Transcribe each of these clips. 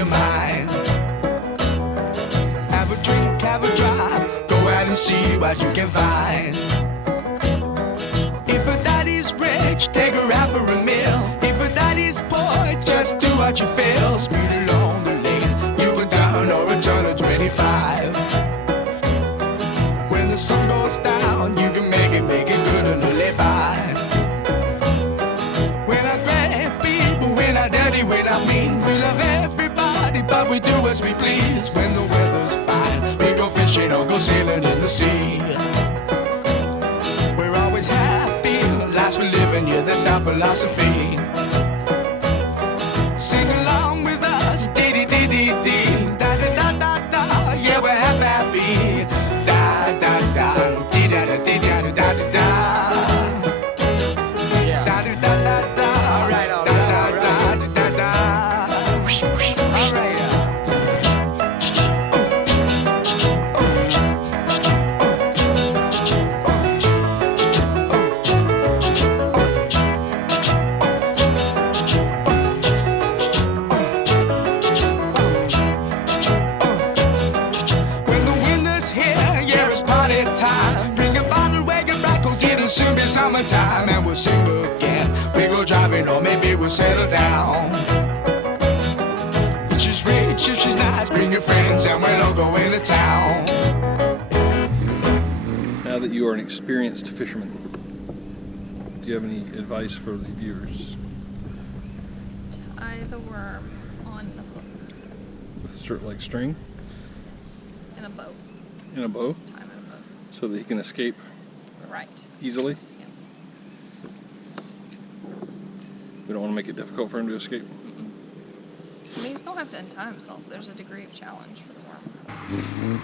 your mind. Have a drink, have a drive, go out and see what you can find. If a daddy's rich, take her out for a meal. If a daddy's poor, just do what you feel. Speed along the lane, you can turn or a turn of 25. When the sun goes down, you can make it good and live by. When I grab people, when I dirty, when I mean, we love everybody, but we do as we please. When the weather's fine, we go fishing or go sailing in the sea. We're always happy, lives we're living, yeah, that's our philosophy. Sing along with us, dee-dee-dee-dee-dee, da-da-da-da-da, yeah, we're happy, da-da-da, dee-da-da-dee-da-da-da-da. Da-da-da-da-da, right on, da-da-da-da-da-da. All right. Soon be summertime and we'll sing again. We go driving or maybe we'll settle down. If she's rich, if she's nice, bring your friends and we'll all go into town. Now that you are an experienced fisherman, do you have any advice for the viewers? Tie the worm on the hook. With a certain like string? In a boat. In a bow? Tie him in a boat. So that he can escape? Right. Easily? Yeah. We don't want to make it difficult for him to escape? I mean, he's going to have to untie himself. There's a degree of challenge for the worm.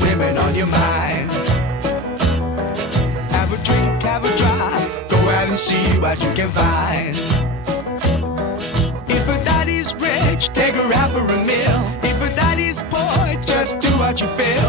Women on your mind. Have a drink, have a drive, go out and see what you can find. If a daddy's rich, take her out for a meal. If a daddy's poor, just do what you feel.